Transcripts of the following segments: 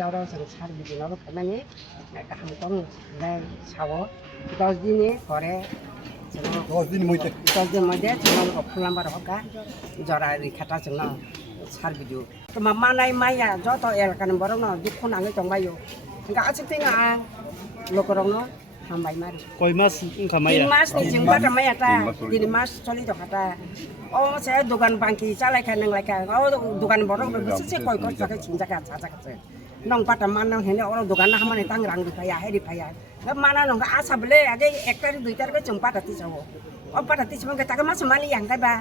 여러 사람들이 너무 가만히 한동 내 사고 10দিনে পরে 10দিন মধ্যে 10দিন মধ্যে 저는 풀란 바로 할까 저라 리카타 정나 살비죠 그 만만하이 마야 저도 엘까는 버럭나 두콘 안을 정말요 그러니까 아직 땡아 로거럭나 한 마이 말이 কয় মাস খামাইয়া Dimas ni jengbat ramai ata Dimas soli to kata oh saya dukan bangki calai kan nang laka oh dukan borok bersih koi koi jaga cinta kan caca caca nong pada mana ini orang dukan nah mana tangerang di payah di payah nggak mana nong nggak asa beli ada ekor dua ekor ke jumpa dati sawo oh pada dati cuma kita kemas mali yang kai ba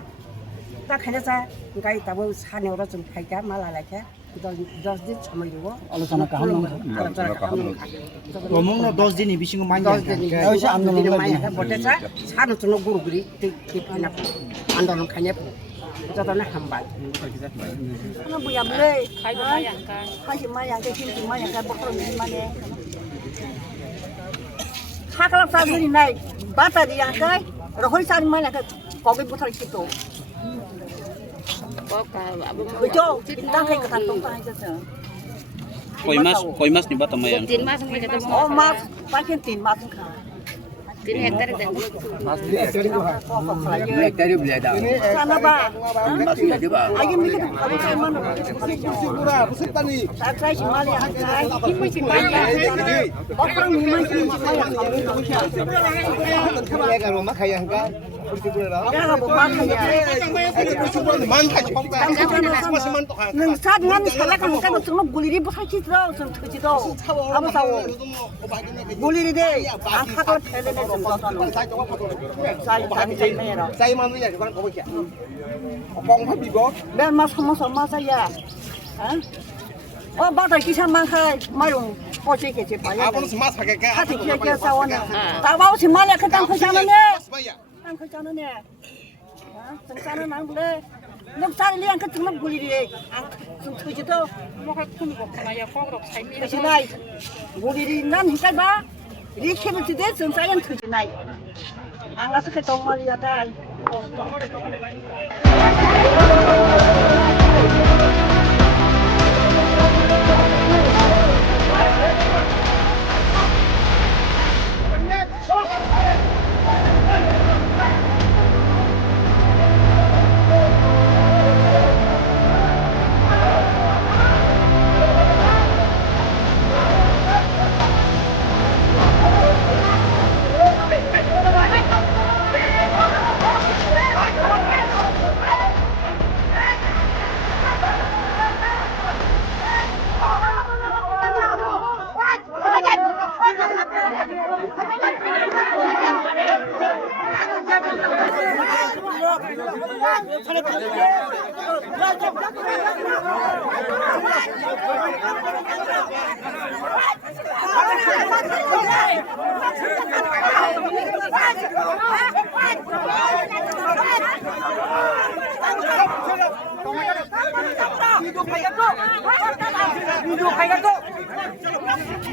tak hanya saya nggak tahu sana orang jumpa kai malah laka kita 10দিন সময় দেব আলোচনা কাহাম common 10 দিন বিশিং মাই 10 দিন ওই আন্দোলন মাই বটেছা সানো চনো গুরুগুরি টিপিনা আন্দোলন খাইনে 저도는 한발 하나 뭐야 그래 가이도 마양가 가이 마양가 힘도 마양가 먹으러 미만해 사람 사람들이 나 바다리양가 로홀 사람 마양가 거기 붙어 있고 그죠? 땅에 그 단동 땅에 있었어. কয় মাস নিবা তোমায় 3 মাস হয়ে যেত মাছ পাখি 3 মাস খা 3 হেক্টর দেন একটারই বলে দাও sana ba মাছ বলে দিবা আগে মিকে আবু সাইমান পুরা বুঝতানি সাতরাই মালি হাজার হিমই চিমাই বকর মিমান কি চিমাই এগারো মা খাইয়া হাঙ্গা পুরতি পুরা ya ba ba khaya মান খাই পাম্পা মান তো খায় nang sad ngan sala kan kan tu no guliri ba chi tro sun chi do abu sawo guliri de akha ko thele ne sun do sai sai me ro ใจมันไม่อยากจะกันก็บ่แก่กองพับบีบ่ ben ma sama sama saya ha oh ba ta ki sa man khai mai ro po che ke che pa ya อาคนสมาสักแก่ 他的姐姐在我那，大包去买了，可当可香了呢， สมัยอ่ะ 当可香了呢，啊，真香了难不嘞？那家里两个怎么不理的？啊，从出去到，บ่ค่อยคุ้นกับขนาดฟอกดอกใช้มี 不是来，不理的那你干嘛？你看不起的，从啥样出去来？啊，我是个东马的呀，的。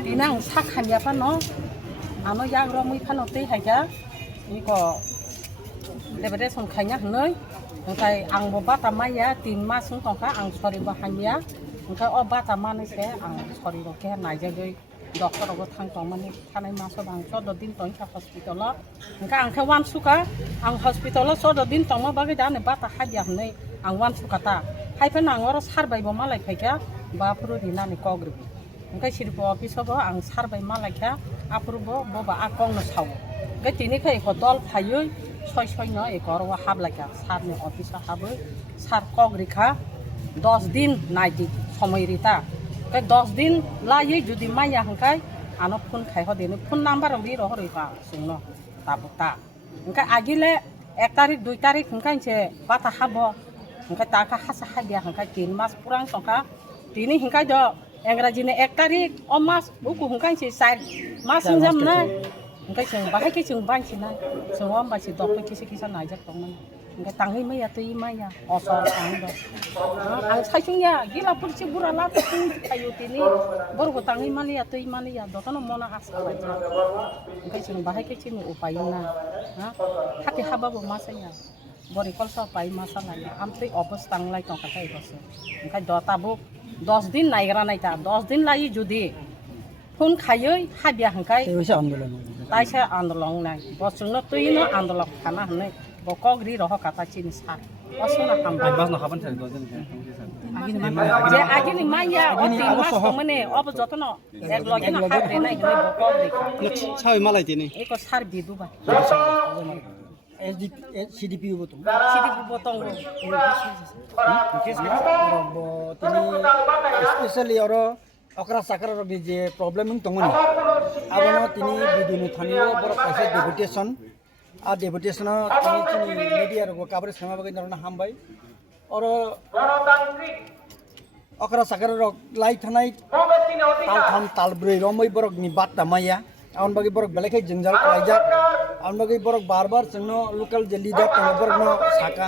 Dinang sakhan ya pano, ano yang romui pano teh haja, ini ko daripada songkanya henoi, engkai ang boba tamaya 3 mas songkah ang sorry bahanya, engkai obat tamane se ang sorry roke naija doi dokter obat thang tomani thanai maso bang so dodin tong ka hospital lo, engkai ang wan suka ang hospital lo so dodin tong ma bagi dane bata haja henoi ang wan suka ta, hai penang oro sarbai bo malai phaika ba puru dinani kogri. Engkai sirpo office bo ang sarbai malaika apurbo bo ba akong no sawo ge tini khai ko dol phayoi soi no ekor wa hablaka sarni office habe sar kogrikha 10 din naiti সময় Rita ge 10 din lai jodi maya hangkai ano phun khai ho dene phun number ri ro ri pa sungno tabuta engkai agile 1 তারিখ 2 তারিখ hangkai che bata habo hingkai taka hasa hadia hingkai 3 mas purang songka tini hingkai do engrajine 1 tarik o mas buku hingkai si sai mas jam na hingkai sing bahai ki sing ban sina sing om ba si dok ki si kisa najak tong man hingkai tangi mai ya tui mai ya osor ang do ang sai chung ya gila pur si burala tu kayu tini baru ko tangi mali ya tui mali ya do tono mona asa aja hingkai sing bahai ki sing upayuna ha hati haba bo masanya bori kolsa pai masala ya amtei obos tanglai tong katai bose hingkai do tabuk 10 দিন নাইগরা নাইতা 10 দিন লাই যদি phone খাইই হাবিয়া হংকাই তেইছে আন্দোলন তাইছে আন্দোলন নাই বসুনো তুইনো আন্দোলন খানা হনে বকগরি রহ কাটা চিনি সার অসুনা হামবা বাস না খাবান থাকে দজন যে আগিনি মাইয়া অতি মাস মানে অব যতন এক লগে না হাবরে নাই হনে বকগরি ছাই মালাই তিনি এক সার বিদুবা সিডিপি হবো তো সিদি বতং তিনি স্পেশালি আর অকরা সাকরা যে প্রবলেম তংনি আবনো তিনি বিদুনি থানিও বড় কাছে ডেপুটেশন আর ডেপুটেশন তিনি তিনি মিডিয়া রগো কাবরে সমাবাগে নরনা হামবাই আর অকরা সাকরা রগ লাই থানাই তাল থাম তালব্রই রমই বরক নি বাত দামাইয়া आउन बाकी बरक बेलेखै जंजाल लाइजाक आउन बाकी बरक बार जोंनो लोकल जे लिडार तंग बरक न साका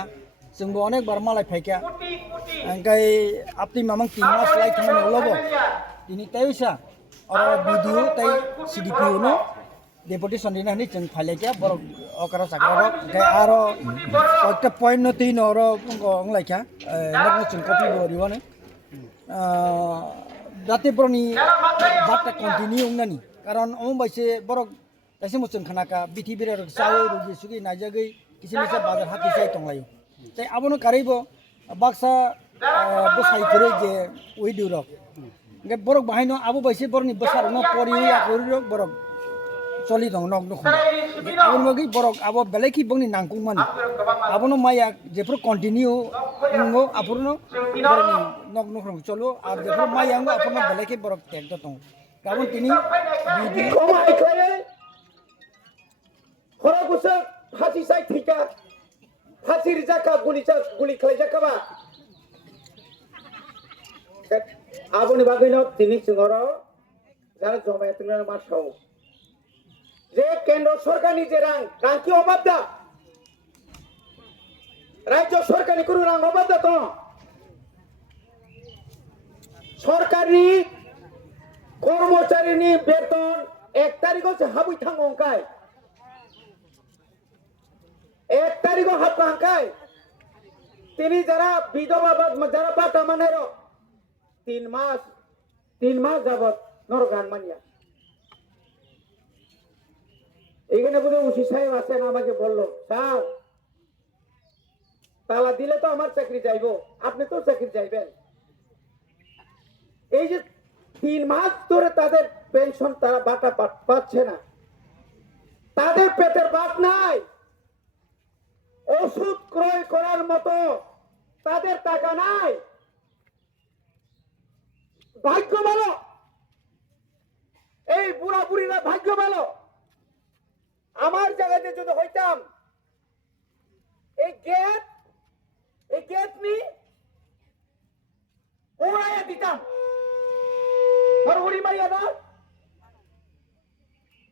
जोंबो अनेक बार मालाय फायका अंकाय आपनि मामंग 3 मास लाइ थमन उलबो दिनि तायसा और भिडियो ताय सीडीपी नो डेपुटेशन दिना नि जों फायलायका बरक अकरा साका रक गाय आरो कयटा पॉइंट न तीन और अंलायका नक जों कपि बरिवाने जाते बरनि बातटा कन्टिनिउ नानि कारण ओम बाइसे बरक दाइसे मुचन खानाका बिथि बिरार सावै रुगि सुगि नाजागै किसिमिसा बाजार हाति साइ तंलायो ताइ आबनो कारिबो बाक्सा बसाइ करे जे उइदु रक गे बरक बाहायनो आबो बाइसे बरनि बसार न परियो या करियो बरक चलि दं नक नख आबनो मगै बरक आबो बेलेखि बंनि नांकुं मानि आबनो माया जेफोर कन्टिनिउ नंगो आफुरनो बरनि नक नख चलो आर जेफोर मायांगो आफुरनो बेलेखि बरक टेक दं কারণ তিনি ক্ষমাই করে খরগুসে ফাঁসি সাই ঠিকা ফাঁসির জাকা গুলি খাই জাকাবা আবনি বাগৈন তিনি সিংহর যারা জমায়েত তুলনার মাসাও যে কেন্দ্র সরকারি যে রাং কি অভাব দা রাজ্য সরকারি কোনো রাং অভাব দা তো সরকারি কর্মচারীনি বেতন 1 তারিখে হাবুই থাঙ্গংকাই 1 তারিখে হাবকাঙ্কাই তিনি যারা বিধবা যারা বাটা মানের 3 মাস যাবত নরগান মানিয়া এখানে বলে উসি সাহেব আছেন আমাকে বলল স্যার তালা দিলে তো আমার চাকরি যাইবো আপনি তো চাকরি যাইবেন এই যে 3 মাস ধরে তাদের পেনশন তারা বাটা পাচ্ছে না তাদের পেটের ভাত নাই ওষুধ ক্রয় করার মতো তাদের টাকা নাই ভাগ্য ভালো এই বুড়া বুড়িরা ভাগ্য ভালো আমার জায়গাতে যদি হইতাম এই গেট নি ওড়াইয়া দিতাম Maruri Mariana,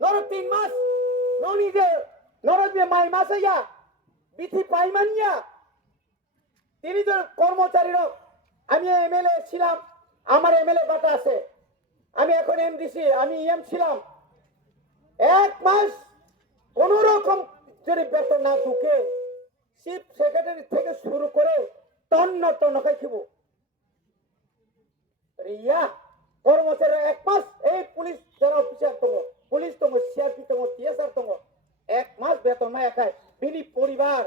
Loro 3 mas, Noni de Loro de Mai Masaya, Bithi Paimania, তিনি তো কর্মচারীরা আমি এমএলএ ছিলাম আমার এমএলএ বাটা আছে আমি এখন এমডিসি আমি ইএম ছিলাম 1 মাস কোন রকম যদি বেতন না ঢুকে চিফ সেক্রেটারি থেকে শুরু করে টন্ন খাইব রিয়া কর্মচারীরা 1 মাস এই পুলিশ যারা অফিসার পুলিশ সিআরপি টিএসআর 1 মাস বেতন না একাই বিনি পরিবার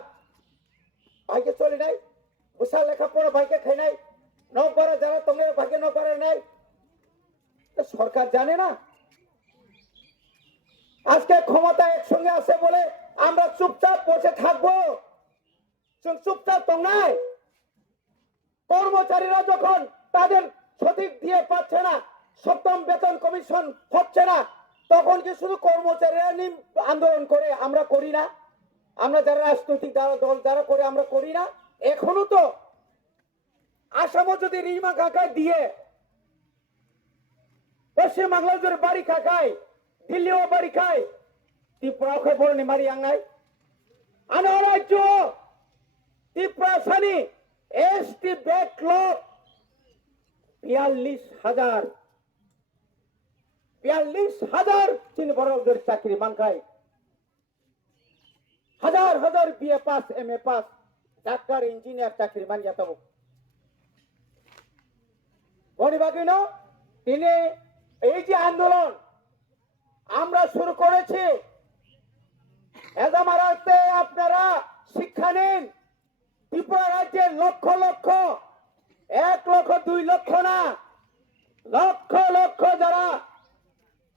ভাইকে চলে নাই বুসা লেখাপড়া ভাইকে খাই নাই নকবারা যারা তোমার ভাগে নকবারা নাই সরকার জানে না আজকে ক্ষমতা একসঙ্গে আছে বলে আমরা চুপচাপ বসে থাকবো চুপচাপ তো নাই কর্মচারীরা যখন তাদের সঠিক দিয়ে পাচ্ছে না সপ্তম বেতন কমিশন হচ্ছে না তখন কি শুধু কর্মচারীরা আন্দোলন করে আমরা করি না আমরা যারা রাজনৈতিক দল যারা করে আমরা করি না এখনো তো আসামও যদি রিমা কাকায় দিয়ে পশ্চিমবাংলাও যদি বাড়ি খায় দিল্লিও বাড়ি খায় ত্রিপুরাও খায় বড় মারি আঙ্গাই আনো রাজ্য ত্রিপুরা সানি এসটি ব্যাকলগ 42,000 তিনি বড় চাকরি মানখায় হাজার হাজার বিএ পাস এমএ পাস ডাক্তার ইঞ্জিনিয়ার চাকরি মানিয়া তব বনিবাগিন তিনি এই যে আন্দোলন আমরা শুরু করেছি এজামারাতে আপনারা শিক্ষা নিন ত্রিপুরা রাজ্যের লক্ষ লক্ষ 1 লক্ষ 2 লক্ষ না লক্ষ লক্ষ যারা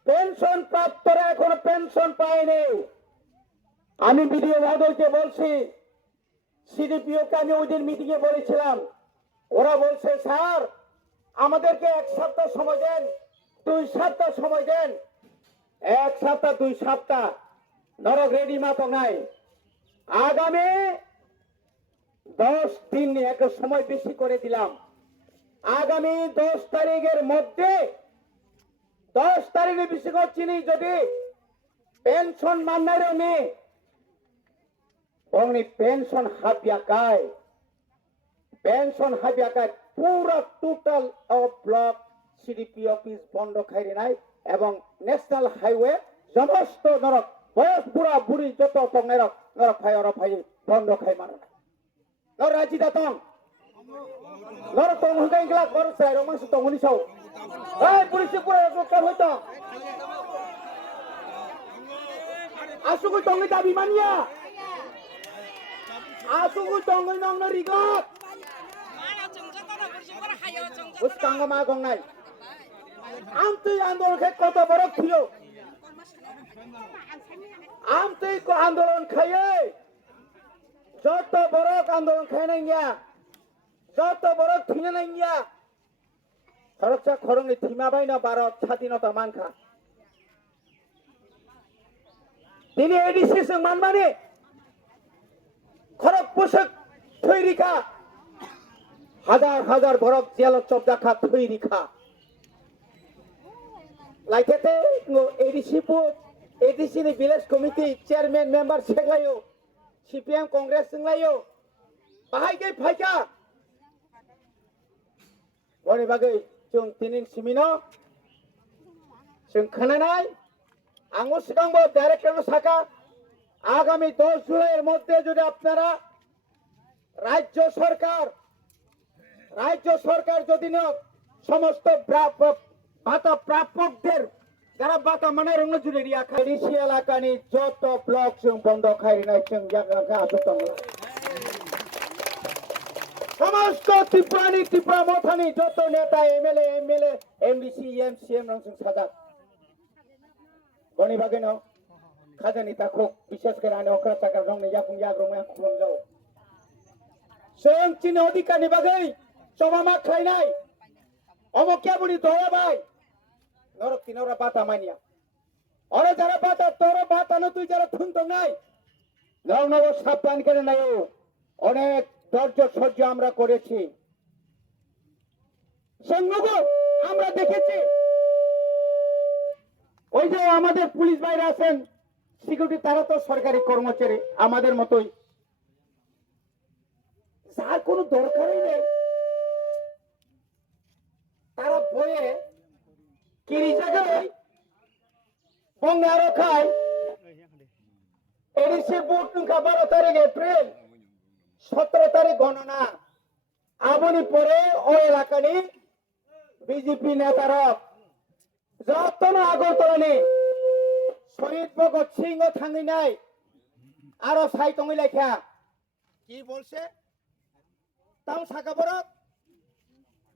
পেনশন প্রাপ্তরা এখনো পেনশন পায়নি আমি বিডিও মহোদয়কে বলছি সিডিপিওকে আমি ওই দিন মিটিং এ বলেছিলাম ওরা বলছে স্যার আমাদেরকে 1 সপ্তাহ সময় দেন 2 সপ্তাহ সময় দেন 1 সপ্তাহ 2 সপ্তাহ নরক রেডি মাতো নাই আগামী 10 দিন একটা সময় বেশি করে দিলাম আগামী 10 তারিখের মধ্যে 10 তারিখে বেশি করছি যদি পেনশন মান্নারে নেই অমনি পেনশন হাবিয়াকায় পুরা টোটাল ব্লক সিডিপি অফিস বন্ধ খাইরে নাই এবং ন্যাশনাল হাইওয়ে সমস্ত নরক বয়স বুড়া বুড়ি যত তং নরক ভাই বন্ধ খাই মানো নর রাজি দাতং নর তং হঙ্গাই গলা কর সাই রমাংস তং হনি সাও এই পুলিশ পুরা রক্ষা হইতো আসুকু তংনি দাবি মানিয়া আসুকু তংনি নং রিগত উস্কাঙ্গ মা গংনাই আমতই আন্দোলন খে কত বড় থিও আমতই কো আন্দোলন খাইয়ে যত বড় আন্দোলন খাই নাই গিয়া যত বড় থিনে নাই গিয়া খরচা খরংনি থিমা বাইনা ভারত স্বাধীনতা মানখা তিনি এডিসি সং মানমানে খরক পোশাক থৈরিখা হাজার হাজার বরফ জেল চবদাখা থৈরিখা লাইকেতে এডিসি नि ভিলেজ কমিটি চেয়ারম্যান মেম্বার সেগলাयो সিপিএম কংগ্রেস संलायो बाहायगे फायका बनि बागै जों तिनिन सिमिनो जों खोनानाय आंबो सिगांबो डाइरेक्टर साका आगामी 10 जुलाइয়ের মধ্যে যদি আপনারা রাজ্য সরকার যদি না সমস্ত ভাতা প্রাপকদের যারা ভাতা মানে রঙ জুড়ে রিয়া খাইছি এলাকানি যত ব্লক जों বন্ধ খাইরি নাই जों জায়গা আসতং সমস্ত ত্রিপুরা মথানি যত নেতা এমএলএ এমডিসি এমসিএম রং जों সাজা গনি বাগে নাও খাজানি তাখো বিশেষ করে আনে অকরা টাকা রং ने याकुं याग्रमया खुलम जाओ जों चिन अधिकारनि बागै जमामा खाइनाय অমকিয়া বুড়ি দয়া ভাই নরক তিনরা বাতা মানিয়া ওরা যারা বাতা তোর বাতা না তুই যারা থুন তো নাই নব সাবধান করে নাই অনেক ধৈর্য সহ্য আমরা করেছি সঙ্গব আমরা দেখেছি ওই যে আমাদের পুলিশ ভাইরা আছেন সিকিউরিটি তারা তো সরকারি কর্মচারী আমাদের মতোই যার কোনো দরকারই নেই তারা বয়ে কিরি জায়গায় বঙ্গারো খায় এডিসি বুট নুকা 12 তারিখ এপ্রিল 17 তারিখ গণনা আবনি পরে ও এলাকানি বিজেপি নেতারা যতন আগরতলানি শহীদ ভগৎ সিংহ থাঙ্গি নাই আরো সাইটঙ্গি লেখা কি বলছে তাও সাকা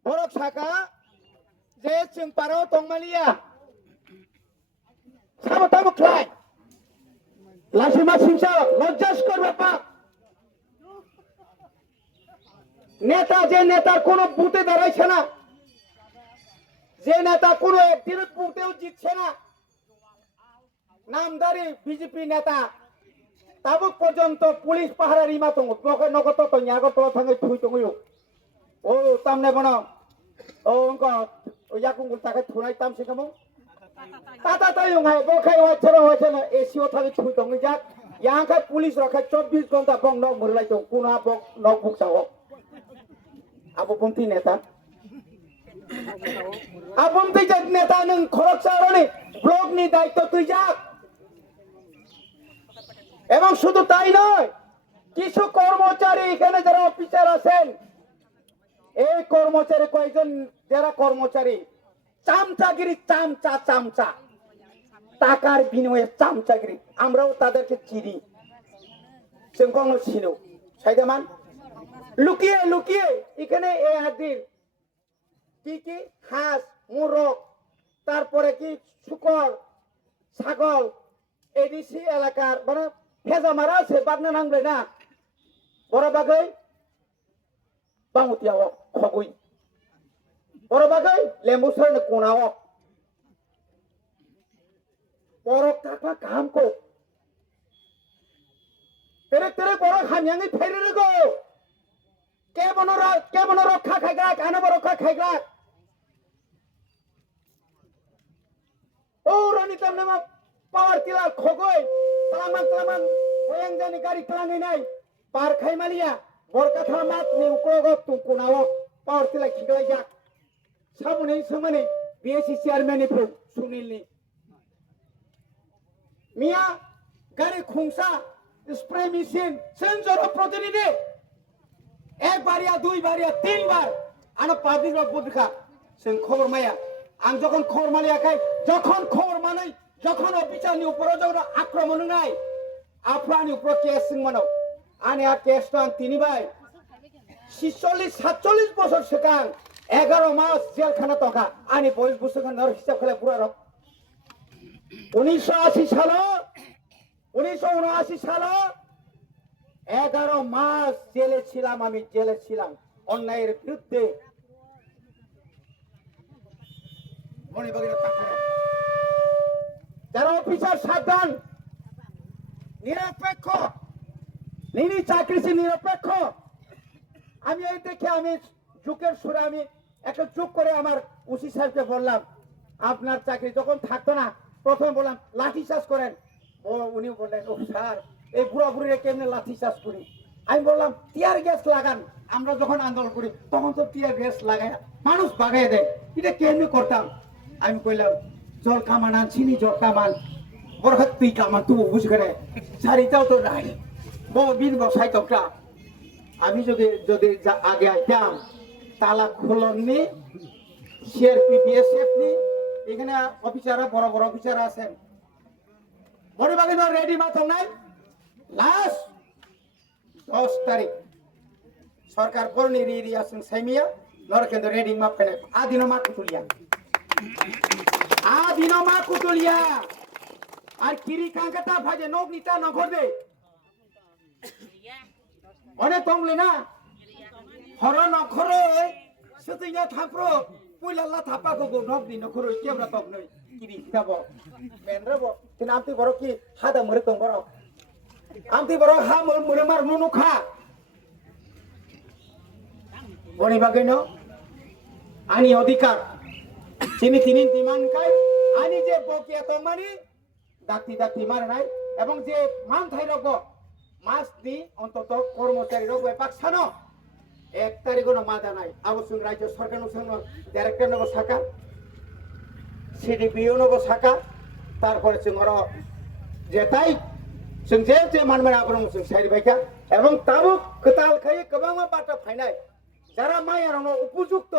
বরক সাকা যে जों পারো তংমালিয়া সাবতাম ক্লাই লাসিমা সিংসা লজ্জাস করবে পাপ নেতা যে নেতার কোনো বুথে দাঁড়াইছে না যে নেতা কোনো একদিন বুথেও জিতছে না নামদারি বিজেপি নেতা তাবুক পর্যন্ত পুলিশ পাহারা রিমা তঙ্গ নগত তো আগরতলা থাঙ্গে থুই তঙ্গিও ও তামনে বনো ও অঙ্ক ও ইয়াকুঙ্গুল তাকে থুনাই তাম সেখামো তাতা তাই হাই বখাই হয়েছে না এসিও থাকে থুই দং যাক ইয়াংখাই পুলিশ রাখা 24 ঘন্টা বং নক মরলাই দং কুনা বক নক বুক সাও আবো পন্থী নেতা আপন তুই যে নেতা নং খরচ চারণে ব্লক নি দায়িত্ব তুই যাক এবং শুধু তাই নয় কিছু কর্মচারী এখানে যারা অফিসার আছেন এই কর্মচারী কয়েকজন যারা কর্মচারী চামচাগিরি চামচা টাকার বিনিময়ে চামচাগিরি আমরাও তাদেরকে চিনি সেরকম ছিল সাইদামান লুকিয়ে লুকিয়ে এখানে এই হাদির কি হাঁস মোরগ তারপরে কি শুকর ছাগল এডিসি এলাকার মানে ভেজা মারা আছে বাগনা নাংবে না বড় বাগৈ বামুতিয়া হোক খগুই বড় বাগৈ লেম্বু সরনে কোনা হোক বড় কাকা কাম কো তেরে তেরে বড় খামিয়াঙ্গি ফেরে রে গো কে মনো রক্ষা খাইগা কানা বড় রক্ষা খাইগা ও রানী তামনে মা পাওয়ার টিলার খগই তালামান ওয়াং জানি গাড়ি তালাঙ্গি নাই পার খাইমালিয়া বরকা থামাত নি উকরগ তুকুনাও পাওয়ার টিলা খিগলাই যা সামনে সামনে বিএসসি চেয়ারম্যান এ সুনীলনি মিয়া গাড়ি খুংসা স্প্রে মেশিন সেন্সর প্রতিনিধি একবার या দুই বার या তিন বার আনো পাবলিক রক বুদখা जों খবর মায়া आं যখন খবর মালিয়াখাই যখন খবর মানাই যখন অফিসারনি উপর যখন আক্রমণ নাই আফরানি উপর কেস মানো আনে আর কেস আং তিনি ভাই 46-47 বছর সেকাং 11 মাস জেলখানা তকা আনি বয়স বুসখান নর হিসাব খেলে পুরা রক 1980 সাল 11 মাস জেলে ছিলাম আমি জেলে ছিলাম অন্যায়ের বিরুদ্ধে যারা অফিসার সাবধান নিরপেক্ষ নিনি চাকরি নিরপেক্ষ আমি এই দেখে আমি যুগের সুরে আমি একটা যোগ করে আমার ওসি সাহেবকে বললাম আপনার চাকরি যখন থাকতো না প্রথমে বললাম লাঠি চাষ করেন উনি বললেন ও স্যার এই বুড়া বুড়িরা কেমনে লাঠি চাষ করি আমি বললাম টিয়ার গ্যাস লাগান আমরা যখন আন্দোলন করি তখন তো টিয়ার গ্যাস লাগায় মানুষ বাগাই দেয় এটা কেমনে করতাম আমি কইলাম জল কামান আনছিনি জল কামান বড় তুই কামান তবু বুঝবে সারিটাও তো নাই বিন বসাই তোটা আমি যদি আগে আইতাম তালা খুলননি সিআরপি বিএসএফ নি এখানে অফিসাররা বড় বড় অফিসার আছেন বড় বাগিন রেডি মাত্র নাই লাস্ট 10 তারিখ সরকার বলনি রি আছেন সাইমিয়া নরকেন্দ্র রেডি মাপ ফেলে আদিন মা কুতুলিয়া আর কিরি কাঙ্কাটা ভাজে নক নিতা নগর দে অনেক তংলে না হর নখর সেতিনা থাপ্রো পুইলাল্লা থাপা গো নক দি নখর কেবরা তক নই কিরি যাব মেনরাব তিন আমতি বড় কি হাদা মরে তং বড় আমতি বড় হা মরে মার নুনু খা বনি বাগৈন আনি অধিকার চিনি তিনি ডিমান্ড কাই আনি যে বকিয়া তংমানি দাতি মারে নাই এবং যে মান থাই রব মাস দি অন্তত কর্মচারী রব এপাক সানো 1 তারিখও মাদা নাই আবশ্যক রাজ্য সরকার সঙ্গে ডাইরেক্টর নব শাখা সিডিপিও নব শাখা তারপরে जोंर যে তাই जों যে মানমেন আবরং जों সাইড বাইকা এবং তাবো কতাল খাই গোबां বাটা ফাইনাই যারা মায়ারনো উপযুক্ত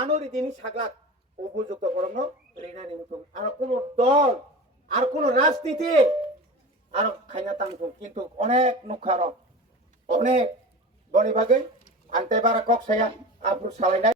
আনরি দিনি সাগলাক উপযুক্ত বরং রেনানি মতো আর কোন দল আর কোন রাজনীতি আর খাইনা তাংতো কিন্তু অনেক নুখার অনেক বনি বাগে আনতে বারা কক সায়া আবরু সালাইনাই